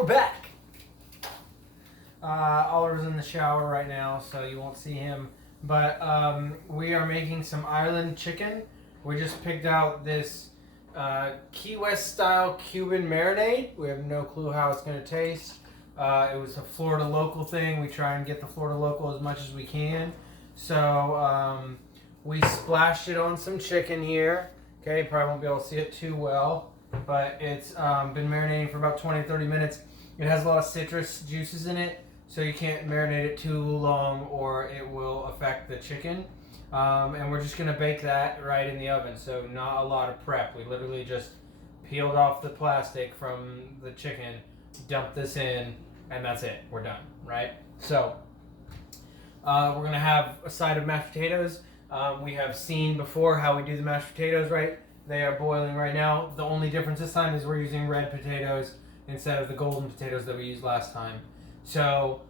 we're back. Oliver's in the shower right now, so you won't see him. But we are making some Ireland chicken. We just picked out this Key West style Cuban marinade. We have no clue how it's going to taste. It was a Florida local thing. We try and get the Florida local as much as we can. So we splashed it on some chicken here. Okay, probably won't be able to see it too well, but it's been marinating for about 20-30 minutes. It has a lot of citrus juices in it, so you can't marinate it too long or it will affect the chicken. And we're just going to bake that right in the oven, so not a lot of prep. We literally just peeled off the plastic from the chicken, dumped this in, and that's it. We're done, right? So we're going to have a side of mashed potatoes. We have seen before how we do the mashed potatoes, right? They are boiling right now. The only difference this time is we're using red potatoes instead of the golden potatoes that we used last time. So,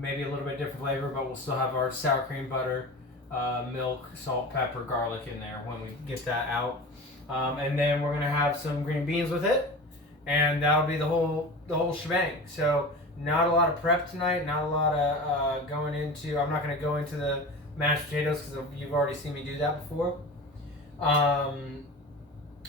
maybe a little bit different flavor, but we'll still have our sour cream, butter, milk, salt, pepper, garlic in there when we get that out. And then we're gonna have some green beans with it, and that'll be the whole shebang. So not a lot of prep tonight, not a lot of going into. I'm not gonna go into the mashed potatoes because you've already seen me do that before.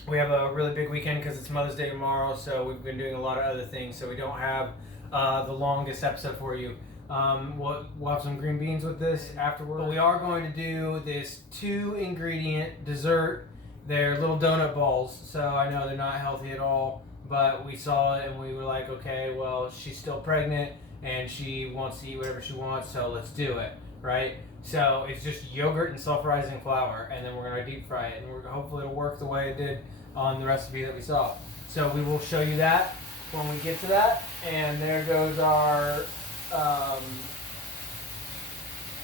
We have a really big weekend because it's Mother's Day tomorrow, so we've been doing a lot of other things, so we don't have the longest episode for you. We'll have some green beans with this afterwards. But we are going to do this 2-ingredient dessert. They're little donut balls, so I know they're not healthy at all, but we saw it and we were like, okay, well, she's still pregnant and she wants to eat whatever she wants, so let's do it, right? So it's just yogurt and self-rising flour, and then we're going to deep fry it, and hopefully it'll work the way it did on the recipe that we saw. So we will show you that when we get to that. And there goes our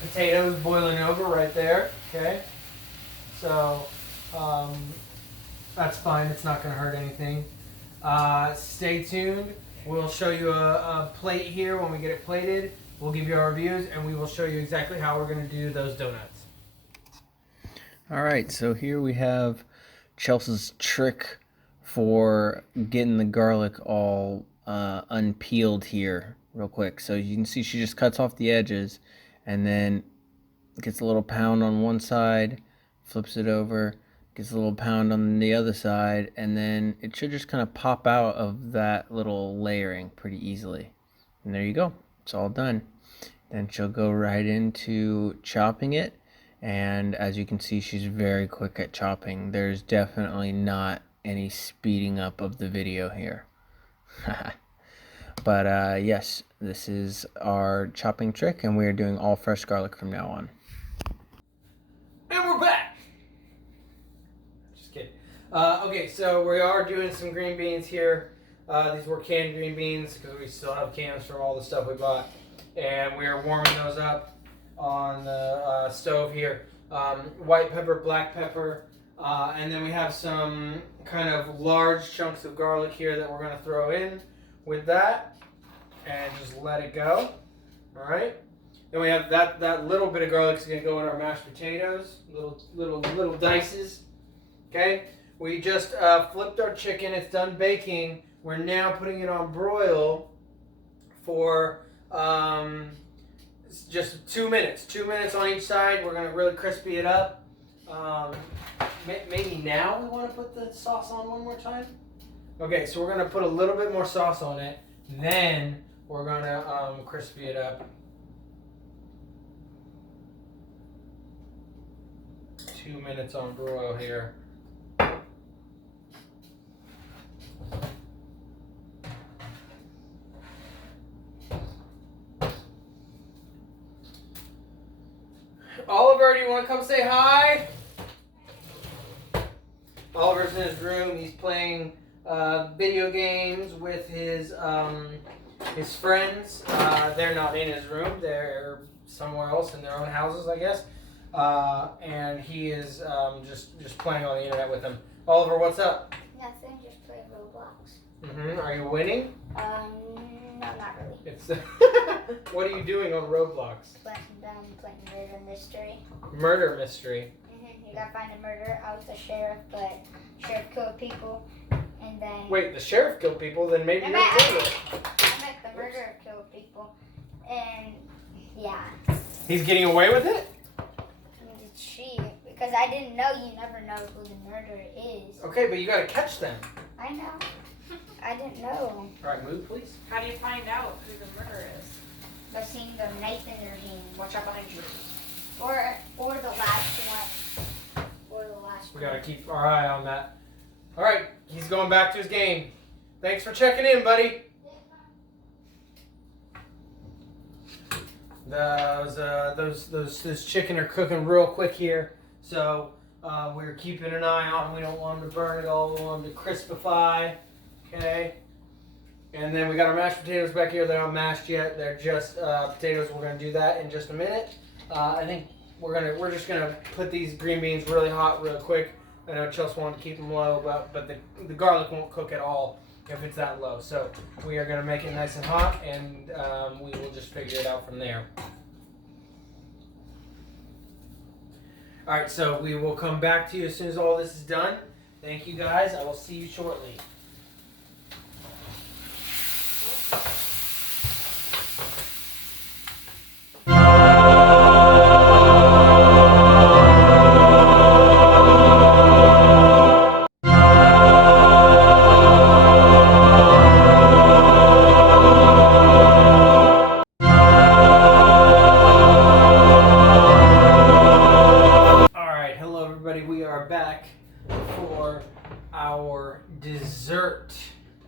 potatoes boiling over right there. Okay, so that's fine. It's not going to hurt anything. Stay tuned. We'll show you a plate here when we get it plated. We'll give you our reviews, and we will show you exactly how we're going to do those donuts. All right, so here we have Chelsea's trick for getting the garlic all unpeeled here real quick. So you can see she just cuts off the edges and then gets a little pound on one side, flips it over, gets a little pound on the other side, and then it should just kind of pop out of that little layering pretty easily. And there you go. It's all done. Then she'll go right into chopping it, and as you can see, she's very quick at chopping. There's definitely not any speeding up of the video here. But yes, this is our chopping trick, and we are doing all fresh garlic from now on. And we're back! Just kidding. Okay, so we are doing some green beans here. These were canned green beans because we still have cans from all the stuff we bought. And we are warming those up on the stove here. White pepper, black pepper, and then we have some kind of large chunks of garlic here that we're going to throw in with that and just let it go. All right. Then we have that little bit of garlic is going to go in our mashed potatoes, little dices. Okay. We just flipped our chicken. It's done baking. We're now putting it on broil for just 2 minutes. 2 minutes on each side. We're going to really crispy it up. Maybe now we want to put the sauce on one more time. Okay, so we're going to put a little bit more sauce on it. Then we're going to crispy it up. 2 minutes on broil here. Oliver, do you want to come say hi? Oliver's in his room. He's playing video games with his friends. They're not in his room. They're somewhere else in their own houses, I guess. And he is just playing on the internet with them. Oliver, what's up? Nothing, just playing Roblox. Are you winning? No, not really. It's what are you doing on Roblox? Playing murder mystery. Murder mystery. You gotta find a murderer. I was the sheriff, but sheriff killed people, and and then... Wait, the sheriff killed people, then maybe you're I killed. meant the murderer killed people. And, yeah. He's getting away with it? She, because I didn't know, you never know who the murderer is. Okay, but you gotta catch them. I know. I didn't know. Alright, move please. How do you find out who the murderer is? By seeing the knife in their hand. Watch out behind you. Or the last one. Or the last We one. gotta keep our eye on that. Alright, he's going back to his game. Thanks for checking in, buddy. Those chicken are cooking real quick here. So we're keeping an eye on them. We don't want them to burn it all. We want them to crispify. Okay. And then we got our mashed potatoes back here. They're not mashed yet. They're just potatoes. We're gonna do that in just a minute. I think we're just gonna put these green beans really hot real quick. I know Chelsea wanted to keep them low, but the garlic won't cook at all if it's that low. So we are gonna make it nice and hot, and we will just figure it out from there. All right, so we will come back to you as soon as all this is done. Thank you guys. I will see you shortly. We are back for our dessert.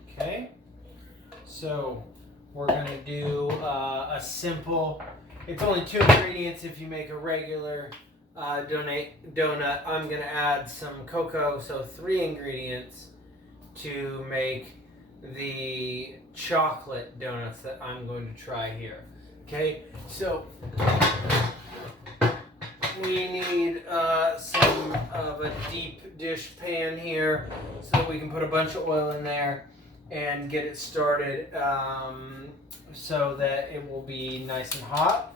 Okay, so we're gonna do a simple. It's only 2 ingredients. If you make a regular donut, I'm gonna add some cocoa, so 3 ingredients to make the chocolate donuts that I'm going to try here. Okay, so we need some of a deep dish pan here so that we can put a bunch of oil in there and get it started so that it will be nice and hot.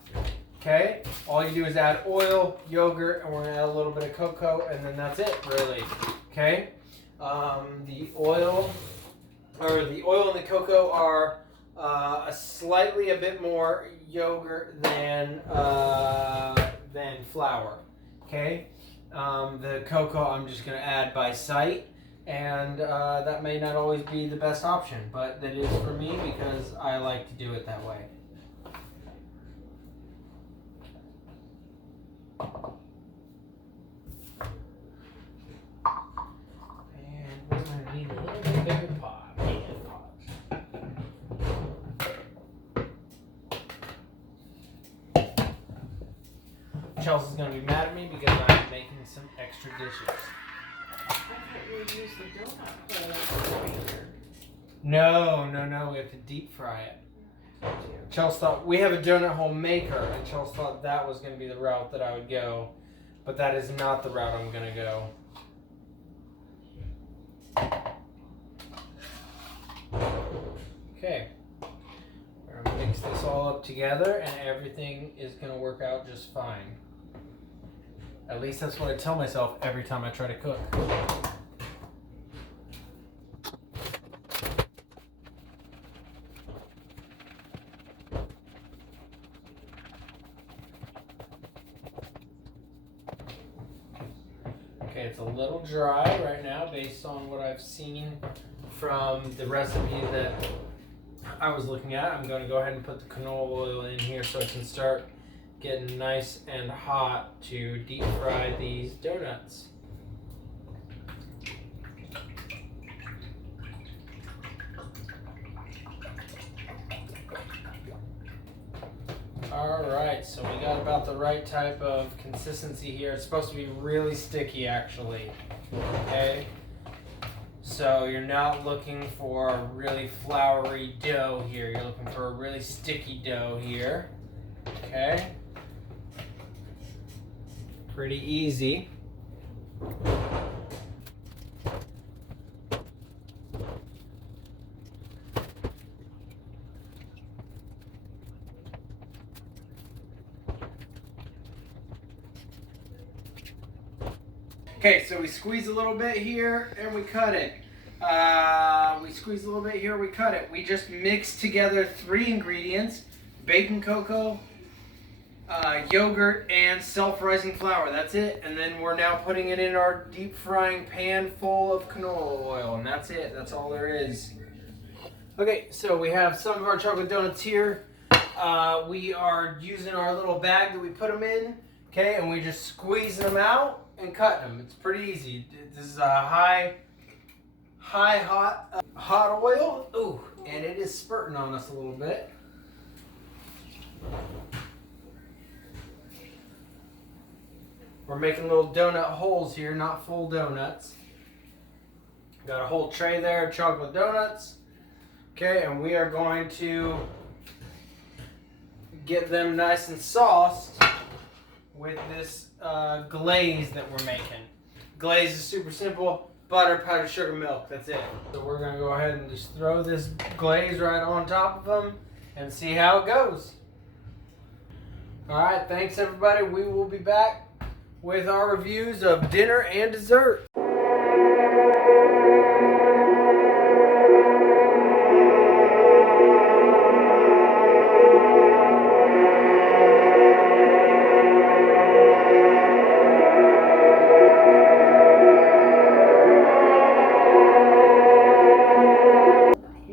Okay, all you do is add oil, yogurt, and we're gonna add a little bit of cocoa, and then that's it, really. Okay, the oil and the cocoa are a bit more yogurt than flour. Okay, the cocoa I'm just going to add by sight, and that may not always be the best option, but that is for me because I like to do it that way. And we're going to need a little bit bigger pot. Chelsea's going to be mad at me because I'm making some extra dishes. I thought you would use the donut hole. No, we have to deep fry it. Chelsea thought, we have a donut hole maker, and Chelsea thought that was going to be the route that I would go, but that is not the route I'm going to go. Okay, we're going to mix this all up together, and everything is going to work out just fine. At least that's what I tell myself every time I try to cook. Okay, it's a little dry right now based on what I've seen from the recipe that I was looking at. I'm going to go ahead and put the canola oil in here so I can start getting nice and hot to deep fry these donuts. Alright, so we got about the right type of consistency here. It's supposed to be really sticky actually. Okay? So you're not looking for a really floury dough here. You're looking for a really sticky dough here. Okay? Pretty easy. Okay, so we squeeze a little bit here and we cut it. We squeeze a little bit here, we cut it. We just mix together 3 ingredients: baking cocoa, yogurt, and self-rising flour. That's it. And then we're now putting it in our deep frying pan full of canola oil. And that's it. That's all there is. Okay, so we have some of our chocolate donuts here. We are using our little bag that we put them in. Okay, and we just squeezing them out and cutting them. It's pretty easy. This is a hot oil. Ooh, and it is spurting on us a little bit. We're making little donut holes here, not full donuts. Got a whole tray there of chocolate donuts. Okay, and we are going to get them nice and sauced with this glaze that we're making. Glaze is super simple. Butter, powdered sugar, milk. That's it. So we're going to go ahead and just throw this glaze right on top of them and see how it goes. Alright, thanks everybody. We will be back with our reviews of dinner and dessert.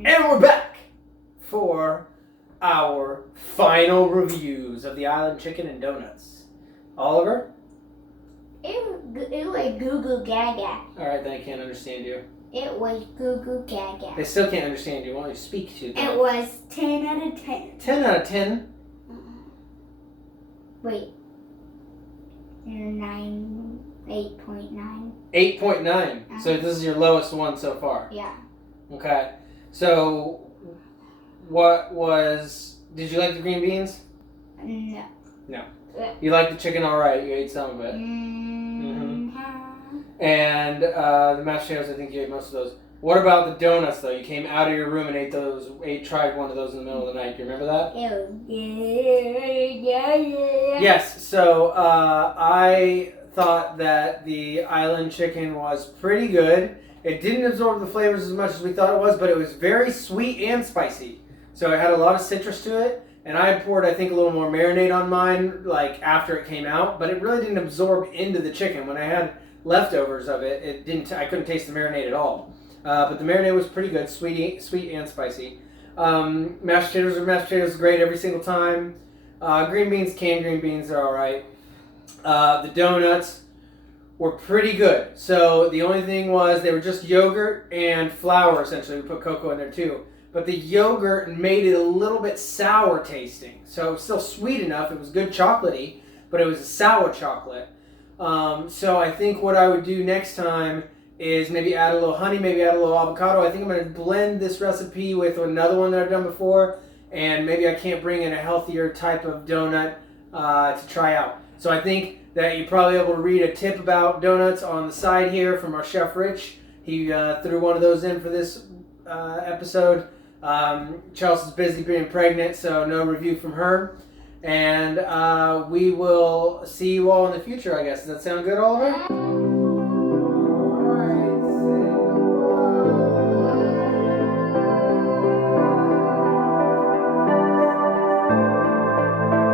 And we're back for our final reviews of the island chicken and donuts. Oliver? It was goo goo gaga. Alright, they can't understand you. It was goo goo gaga. They still can't understand you. Why don't you speak to them? It was 10 out of 10. 10 out of 10? Wait. 9, 8.9. 8.9. So this is your lowest one so far? Yeah. Okay. So, what was... Did you like the green beans? No. No. You liked the chicken alright. You ate some of it. And the mashed potatoes, I think you ate most of those. What about the donuts, though? You came out of your room and tried one of those in the middle of the night. Do you remember that? Yeah. Yes. So I thought that the island chicken was pretty good. It didn't absorb the flavors as much as we thought it was, but it was very sweet and spicy. So it had a lot of citrus to it. And I poured, I think, a little more marinade on mine, like after it came out. But it really didn't absorb into the chicken. When I had leftovers of it, it didn't. I couldn't taste the marinade at all. But the marinade was pretty good, sweet and spicy. Mashed potatoes are mashed potatoes, great every single time. Green beans, canned green beans are all right. The donuts were pretty good. So the only thing was they were just yogurt and flour essentially. We put cocoa in there too. But the yogurt made it a little bit sour tasting. So it was still sweet enough. It was good chocolatey, but it was a sour chocolate. So I think what I would do next time is maybe add a little honey, maybe add a little avocado. I think I'm going to blend this recipe with another one that I've done before. And maybe I can't bring in a healthier type of donut to try out. So I think that you're probably able to read a tip about donuts on the side here from our Chef Rich. He threw one of those in for this episode. Chelsea's busy being pregnant, so no review from her. And we will see you all in the future, I guess. Does that sound good, Oliver?